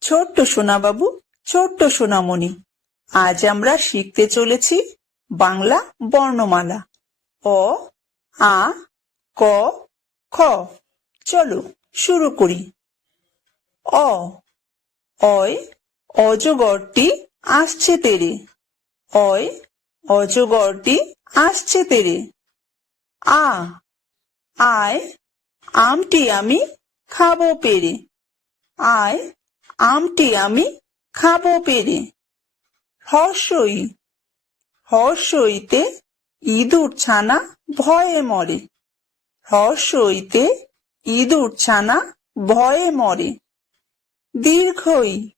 ছোট্ট সোনাবাবু, ছোট্ট সোনামণি, আজ আমরা শিখতে চলেছি বাংলা বর্ণমালা। অ, আ, ক, খ। চলো শুরু করি। অ, অয়, অজগরটি আসছে তেরে। অয় অজগরটি আসছে তেরে আ, আয়, আমটি আমি খাব পেরে। আয়, আমটি আমি খাব পেরে। হর্ষই, হর্ষইতে ইঁদুর ছানা ভয়ে মরে। হর্ষইতে ইঁদুর ছানা ভয়ে মরে। দীর্ঘই,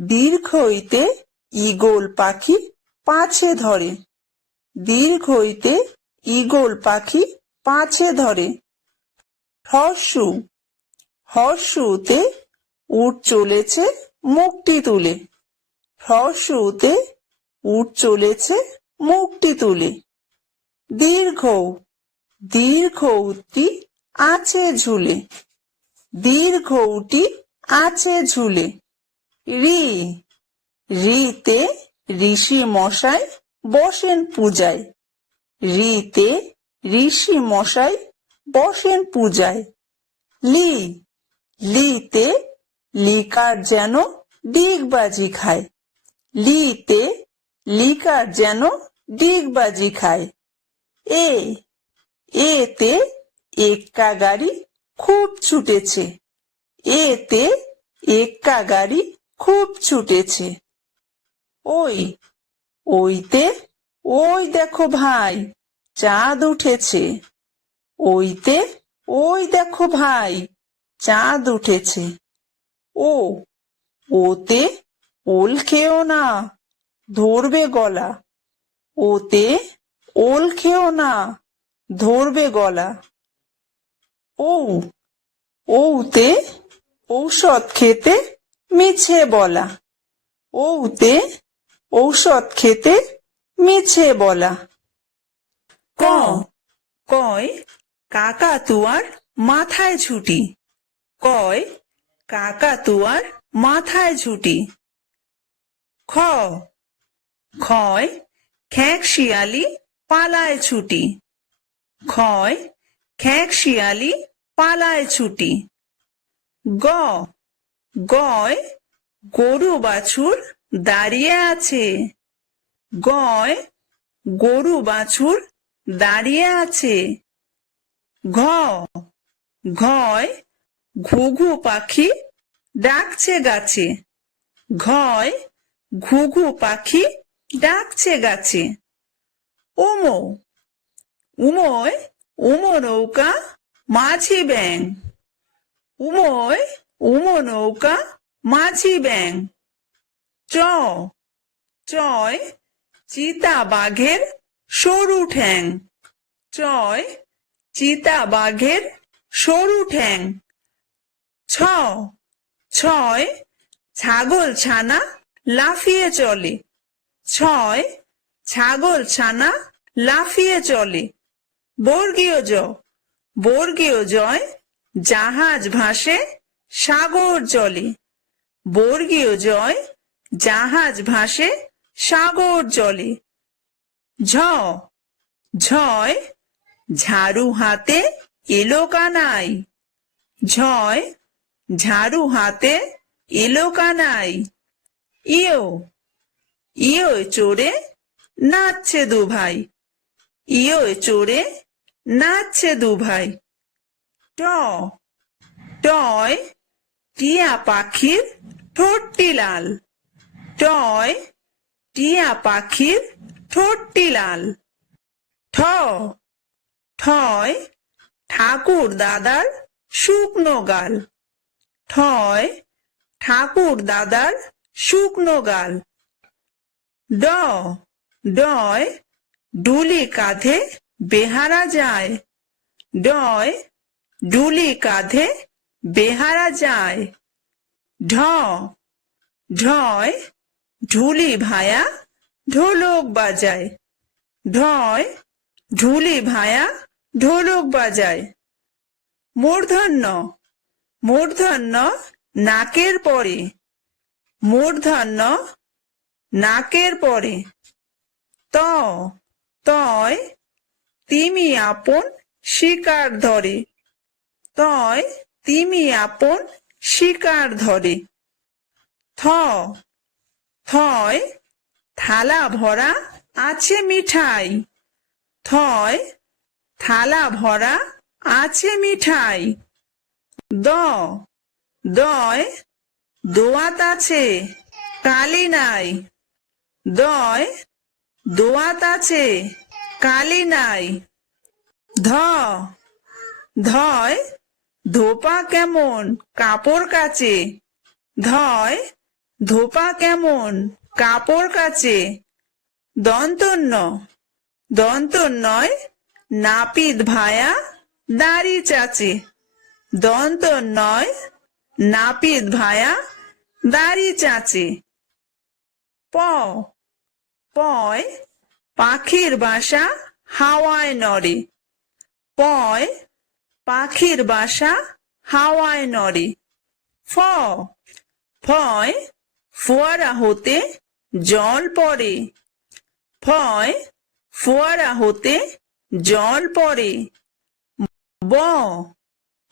দীর্ঘইতে ঈগল পাখি পাছে ধরে। দীর্ঘইতে ঈগল পাখি পাছে ধরে। হর্ষু, হর্ষুতে উট চলেছে মুখটি তুলে। হর্ষুতে উট চলেছে মুখটি তুলে। দীর্ঘ দীর্ঘটি আছে ঝুলে। দীর্ঘটি আছে ঝুলে। রি, রিতে ঋষি মশাই বসেন পূজায়। রিতে ঋষি মশাই বসেন পূজায়। লি, লিতে লিকার যেন ডিগবাজি খায়। লিতে লিকার যেন ডিগবাজি খায়। এ, এতে এক্কা গাড়ি খুব ছুটেছে। এতে এক্কা গাড়ি খুব ছুটেছে। ওই, ওইতে, ওই দেখো ভাই, চাঁদ উঠেছে। ওইতে, ওই দেখো ভাই, চাঁদ উঠেছে। ও, ওতে ওল খেও না, ধরবে গলা। ওতে ওল খেও না, ধরবে গলা। ও ওতে ঔষধ খেতে মিছে বলা। ওতে ঔষধ খেতে মিছে বলা। ক কয়, কাকা তুয়ার মাথায় ঝুটি। কয়, কাকা তুয়ার মাথায় ঝুটি। খ, খয় খ্যাক শিয়ালি পালায় ছুটি। খয় খ্যাক শিয়ালি পালায় ছুটি। গ, গয়, গরু বাছুর দাঁড়িয়ে আছে। গয়, গরু বাছুর দাঁড়িয়ে আছে। ঘ, ঘয়, ঘুঘু পাখি ডাকছে গাছে। ঘয়, ঘুঘু পাখি ডাকছে গাছে। উমো, উময়, উমো নৌকা, মাঝি ব্যাং উময়, উমো নৌকা, মাঝি ব্যাং চ, চয় চিতা বাঘের সরু ঠ্যাং। চয় চিতা বাঘের সরু ঠ্যাং। ছ, ছয় ছাগল ছানা লাফিয়ে চলে। ছয় ছাগল ছানা লাফিয়ে চলে। বর্গীয় জ, বর্গীয় জয়, জাহাজ ভাসে সাগর চলে বর্গীয় জয় জাহাজ ভাসে সাগর জলে। ঝ ঝয় ঝাড়ু হাতে এলো কানাই। ঝয় ঝাড়ু হাতে এলো কানাই। ইয়ো ইয়ো চোরে নাচছে দু ভাই ইয়ো চোরে নাচছে দু ভাই ট টয় টিয়া পাখির ঠোঁটটি লাল। টয় টিয়া পাখির ঠোঁটটি লাল। ঠ, ঠয় ঠাকুর দাদার শুকনো গাল। ঠয় ঠাকুর দাদার শুকনো গাল। ড, ডয় ডুলি কাঁধে বেহারা যায়। ডয় ডুলি কাঁধে বেহারা যায়। ঢ, ঢয় ঢুলি ভায়া, ঢোলক বাজায়। ঢয়, ঢুলি ভায়া, ঢোলক বাজায়। মূর্ধন্য মূর্ধন্য নাকের পরে। মূর্ধন্য নাকের পরে। ত, তয়, তিমি আপন শিকার ধরে। তয়, তিমি আপন শিকার ধরে। থ থয়, থালা ভরা আছে মিঠাই। থয়, থালা ভরা আছে মিঠাই। দ, দয়, দোয়াত আছে, কালি নাই। দয়, দোয়াত আছে, কালি নাই। ধ, ধয়, ধোপা কেমন, কাপড় কাচে। ধয় ধোপা কেমন? কাপড় কাচে। দন্তন্য। দন্তন্নয়। নাপিত ভায়া, দাড়ি চাচে। দন্তন্নয়। নাপিত ভায়া, দাড়ি চাচে। প। পয়। পাখির বাসা হাওয়ায় নড়ে। পয়। পাখির বাসা হাওয়ায় নড়ে। ফ। ফয়। ফোয়ারা হতে জল পড়ে। ফয়, ফোয়ারা হতে জল পড়ে। ব,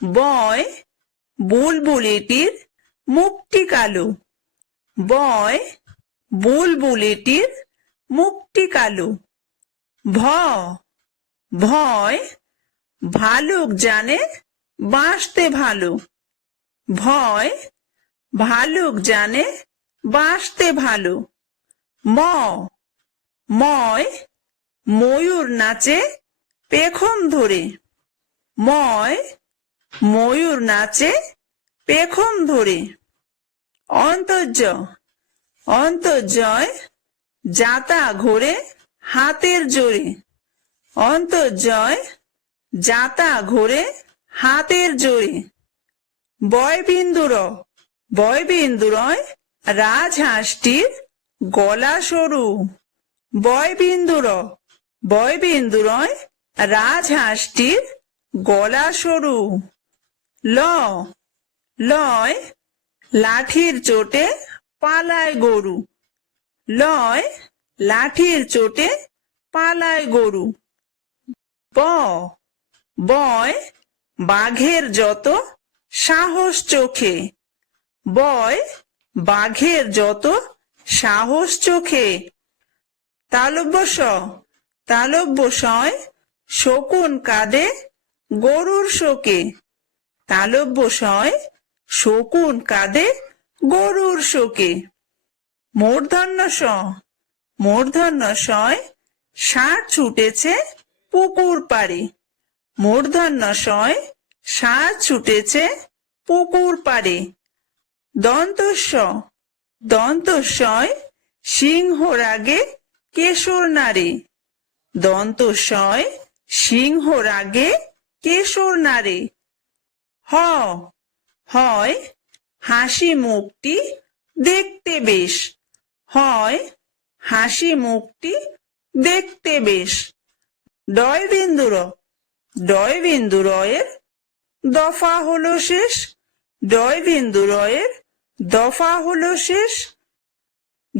বয়, বুলবুলিটির মুখটি কালো। বয়, বুলবুলিটির মুখটি কালো। ভ, ভয়, ভালুক জানে বাঁচতে ভালো। ভয়, ভালুক জানে বাঁচতে ভালো। ম, ময়, ময়ূর নাচে পেখম ধরে। ময়, ময়ূর নাচে পেখম ধরে। অন্তর্য, অন্তর্জয়, যাতা ঘোরে হাতের জোরে। অন্তর্জয়, যাতা ঘোরে হাতের জোরে। বয়বিন্দুর, বয়বিন্দুরয় রাজহাঁসটির গলা সরু। বয়বিন্দুর, বয়বিন্দুরয় রাজহাঁসটির গলা সরু। ল, লয় লাঠির চোটে পালায় গরু। লয় লাঠির চোটে পালায় গরু। ব, বয় বাঘের যত সাহস চোখে। বয় বাঘের যত সাহস চোখে তালব্য স তালব্য শকুন কাঁদে গরুর শোকে তালব্য সয় শকুন কাঁদে গরুর শোকে। মূর্ধন্য স মূর্ধন্য সয় ষাঁড় ছুটেছে পুকুর পাড়ে। মূর্ধন্য সয় ষাঁড় ছুটেছে পুকুর পাড়ে। দন্তস্ব। দন্তস্বয় সিংহর আগে কেশর নারে। দন্তস্বয় সিংহর আগে কেশর নারে। হ। হয় হাসি মুখটি দেখতে বেশ। হয় হাসি মুখটি দেখতে বেশ। ডয় বিন্দুর ডয় বিন্দুরয়ের দফা হলো শেষ। ডয় বিন্দুরয়ের দফা হলো শেষ।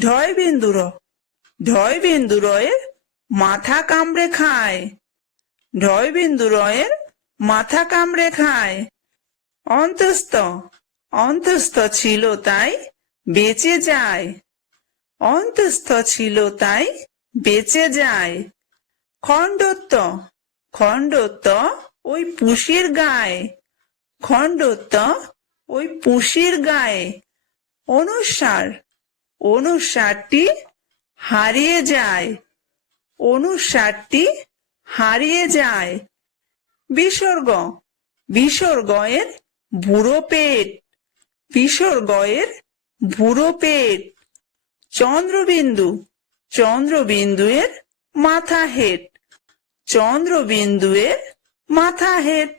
ঢয় বিন্দুর ঢয় বিন্দুরয়ের মাথা কামড়ে খায়। ঢয় বিন্দুরয়ের মাথা কামড়ে খায়। অন্তস্থ অন্তস্থ ছিল তাই বেঁচে যায়। অন্তস্থ ছিল তাই বেঁচে যায়। খণ্ডত্ব খণ্ডত্ব ওই পুষির গায়ে। খণ্ডত্ব ওই পুষির গায়ে। অনুসার, অনুসারটি হারিয়ে যায়। অনুসারটি হারিয়ে যায়। বিসর্গ, বিসর্গয়ের বুড়ো পেট বিসর্গয়ের বুড়ো পেট চন্দ্রবিন্দু, চন্দ্রবিন্দুয়ের মাথা হেট চন্দ্রবিন্দুয়ের মাথা হেট